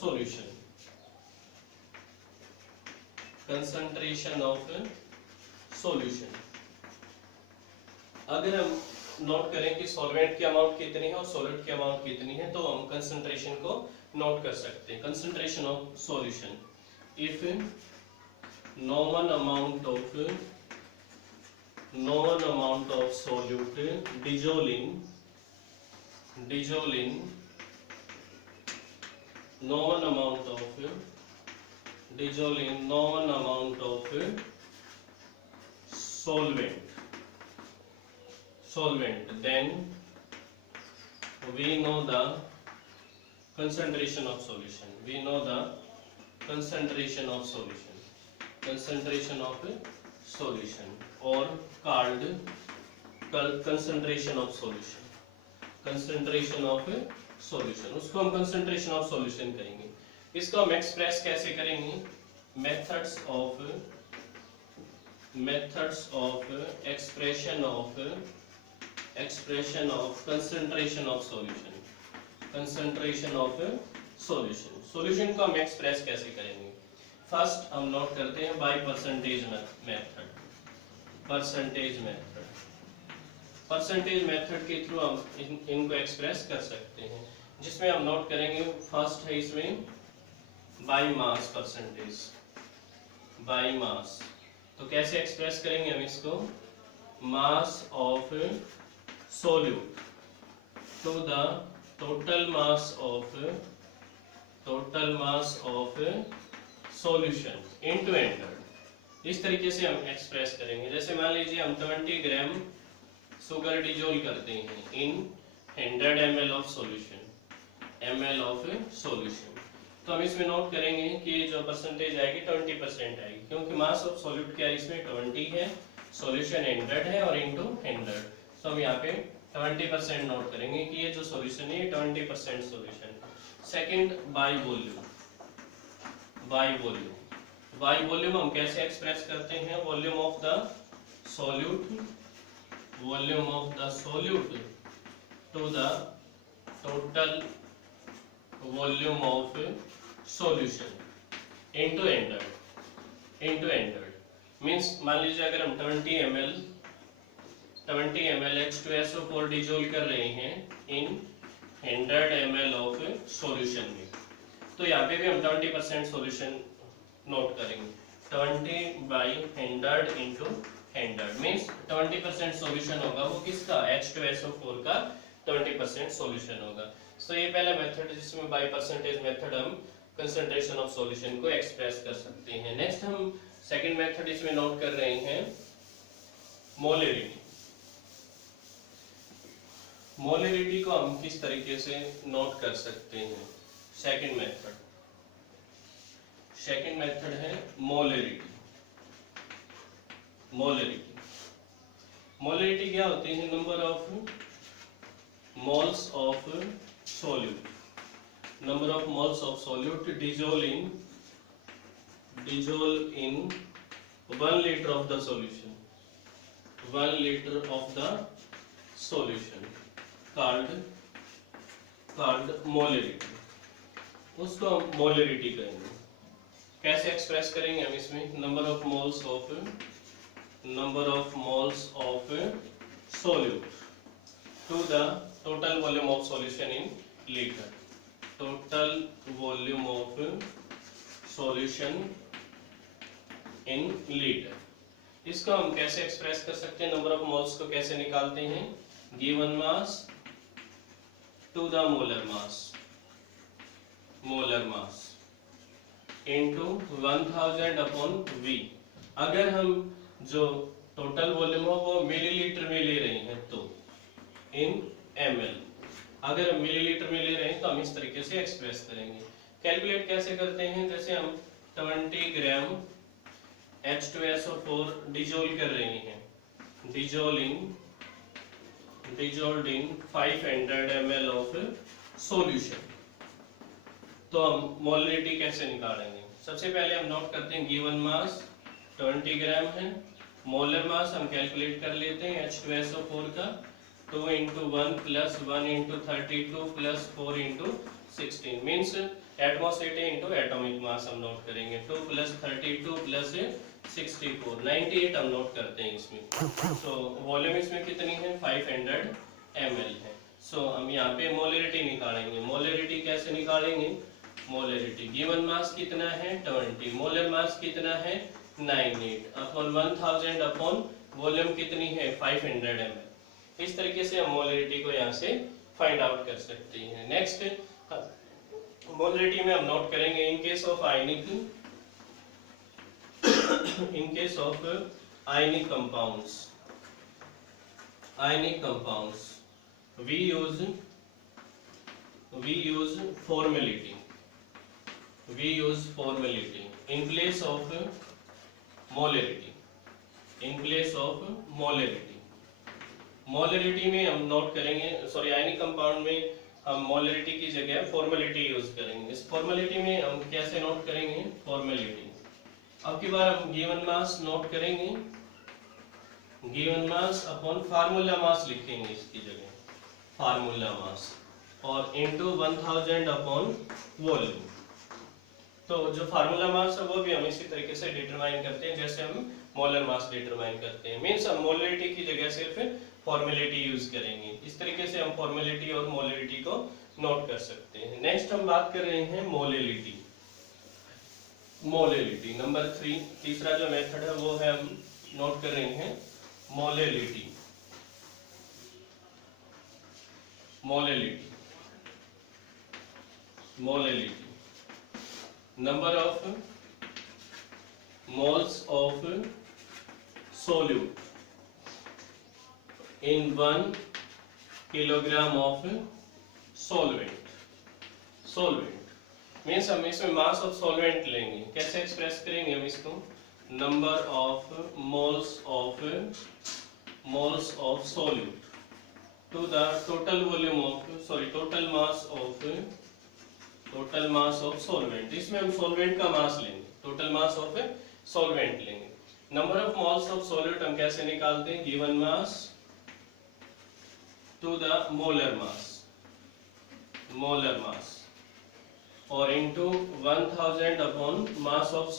Solution, concentration of solution. अगर हम note करें कि सॉल्वेंट की अमाउंट कितनी है और सॉलिड की अमाउंट कितनी है, तो हम कंसंट्रेशन को नोट कर सकते हैं। Concentration of solution, if known amount of solute dissolving known amount of solvent, then we know the concentration of solution. Concentration of solution or called concentration of solution, उसको हम concentration of solution कहेंगे। इसको हम express कैसे करेंगे? methods of expression of concentration of solution। solution को हम express कैसे करेंगे? फर्स्ट हम नोट करते हैं बाय परसेंटेज मेथड के थ्रू हम इनको एक्सप्रेस कर सकते हैं, जिसमें हम नोट करेंगे फर्स्ट है इसमें बाय मास। तो कैसे एक्सप्रेस करेंगे हम इसको? Mass of solute to the total mass of solution into 100। इस तरीके से हम एक्सप्रेस करेंगे। जैसे मान लीजिए हम 20 ग्राम शुगर डिजोल्व करते हैं इन 100 ml ऑफ सॉल्यूशन, तो हम इसमें नोट करेंगे कि जो परसेंटेज आएगी 20% आएगी, क्योंकि मास ऑफ सॉल्यूट क्या है, इसमें 20 है, सॉल्यूशन 100 है और इनटू 100, तो हम यहाँ पे 20% नोट करेंगे कि ये जो सॉल्यूशन है 20% सॉल्यूशन। सेकंड बाय वॉल्यूम हम कैसे एक्सप्रेस करते हैं? Volume of the solute to the total volume of solution into 100। Means मान लीजिए अगर हम 20 ml H2SO4 डिजोल्व कर रहे हैं इन 100 ml ऑफ सॉल्यूशन में, तो यहाँ पे भी हम 20% सॉल्यूशन नोट करेंगे। 20/100 इंटू 100 मीन्स 20% सॉल्यूशन होगा वो किसका? H2SO4 का 20% सॉल्यूशन होगा। तो ये पहला मेथड जिसमें बाय परसेंटेज मेथड हम कंसंट्रेशन ऑफ सॉल्यूशन को एक्सप्रेस कर सकते हैं। नेक्स्ट हम सेकंड मेथड इसमें नोट कर रहे हैं मोलरिटी को हम किस तरीके से नोट कर सकते हैं? सेकंड मेथड है मोलरिटी क्या होती है? Number of moles of solute dissolve in 1 liter of the solution, called molarity। उसको हम मोलरिटी कहेंगे। कैसे एक्सप्रेस करेंगे हम इसमें? Number of moles of solute to the total volume of solution in litre, इसको हम कैसे एक्सप्रेस कर सकते हैं? नंबर ऑफ मोल्स को कैसे निकालते हैं? Given mass to the molar mass into 1000 upon V। अगर हम जो टोटल वॉल्यूम हो वो मिलीलीटर में ले रहे हैं तो इन ml, अगर हम मिलीलीटर में ले रहे हैं तो हम इस तरीके से एक्सप्रेस करेंगे। कैलकुलेट कैसे करते हैं? जैसे हम 20 ग्राम H2SO4 डिजोल्व कर रहे हैं, dissolve in 500 ml of solution, तो हम मोलरिटी कैसे निकालेंगे? सबसे पहले हम नोट करते हैं गिवन मास 20 ग्राम है, मोलर मास हम कैलकुलेट कर लेते हैं H2SO4 का 2 × 1 + 1 × 32 + 4 × 16 means atomicity into atomic mass हम नोट करेंगे। 2 + 32 + 64 98 हम नोट करते हैं इसमें। सो वॉल्यूम इसमें कितनी है 500 ml है। सो हम यहाँ पे मोलरिटी निकालेंगे। मोलरिटी कैसे निकालेंगे? मोलरिटी गिवन मास कितना है 20, मोलर मास कितना है 98 अपॉन 1000 अपॉन वॉल्यूम कितनी है 500 ml। इस तरीके से हम मोलरिटी को यहाँ से फाइंड आउट कर सकते हैं। नेक्स्ट मोलरिटी में हम नोट करेंगे in case of ionic compounds we use formality in place of molarity। Molarity में हम नोट करेंगे, सॉरी आयनिक कंपाउंड में हम मोलरिटी की जगह फॉर्मेलिटी यूज करेंगे। इस फॉर्मेलिटी में हम कैसे नोट करेंगे फॉर्मेलिटी। अब की बार हम गिवन मास नोट करेंगे, given mass upon formula mass लिखेंगे इसकी जगह, फार्मूला मास और इनटू 1000 अपॉन वॉल्यूम। तो जो फार्मूला मास है वो भी हम इसी तरीके से डिटरमाइन करते हैं जैसे हम मोलर मास डिटरमाइन करते हैं। मींस हम मोलरिटी की जगह सिर्फ फॉर्मेलिटी यूज करेंगे। इस तरीके से हम फॉर्मेलिटी और मोलरिटी को नोट कर सकते हैं। नेक्स्ट हम बात कर रहे हैं मोलरिटी। मोलरिटी नंबर 3, तीसरा जो मेथड है वो है हम नोट कर रहे हैं molarity. Number of moles of solute in 1 kilogram of solvent means हम इसमें मास ऑफ सॉल्वेंट लेंगे। कैसे एक्सप्रेस करेंगे हम इसको? Number of moles of solute to the total volume of total mass of solvent। इसमें हम सॉल्वेंट का मास लेंगे, टोटल मास ऑफ सॉल्वेंट लेंगे। Number of moles of solute हम कैसे निकालते हैं? Given mass to the molar mass और into 1000 upon mass of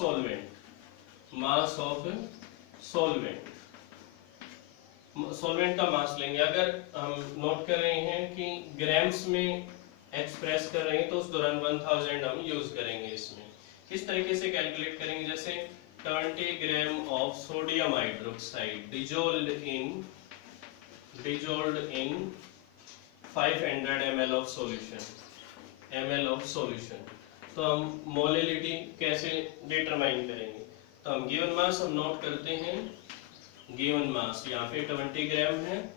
solvent का मास लेंगे। अगर हम नोट कर रहे हैं कि ग्राम्स में एक्सप्रेस कर रहे हैं तो उस दौरान 1000 हम यूज करेंगे। इसमें किस तरीके से कैलकुलेट करेंगे? जैसे 20 gram of sodium hydroxide dissolved in 500 ml of solution. तो हम मोलरिटी कैसे डिटरमाइन करेंगे? तो हम गिवन मास हम नोट करते हैं, गिवन मास यहाँ पे 20 ग्राम है,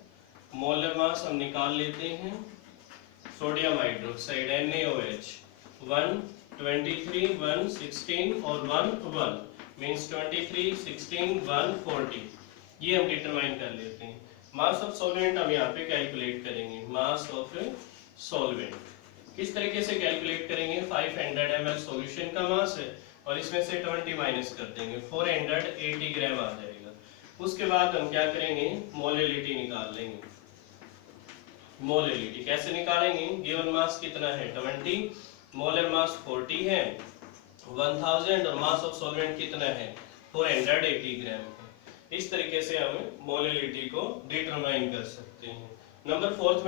मोलर मास हम निकाल लेते हैं। सोडियम हाइड्रोक्साइड NaOH 1 23 1 16 और 1 मींस 23 16 1 40, ये हम डिटरमाइन कर लेते हैं। मास ऑफ सॉल्वेंट हम यहाँ पे कैलकुलेट करेंगे। मास ऑफ सॉल्वेंट किस तरीके से कैलकुलेट करेंगे? 500 ml सॉल्यूशन का मास है और इसमें से 20 माइनस कर देंगे, 480 ग्राम आ जाएगा। उसके बाद हम क्या करेंगे? मोलरिटी निकाल लेंगे। मोलरिटी कैसे निकालेंगे? गिवन मास कितना है 20, मोलर मास 40 है, 1000 और मास ऑफ सॉल्वेंट कितना है 480 ग्राम है। इस तरीके से हम मोलरिटी को डिटरमाइन कर सकते हैं। नंबर 4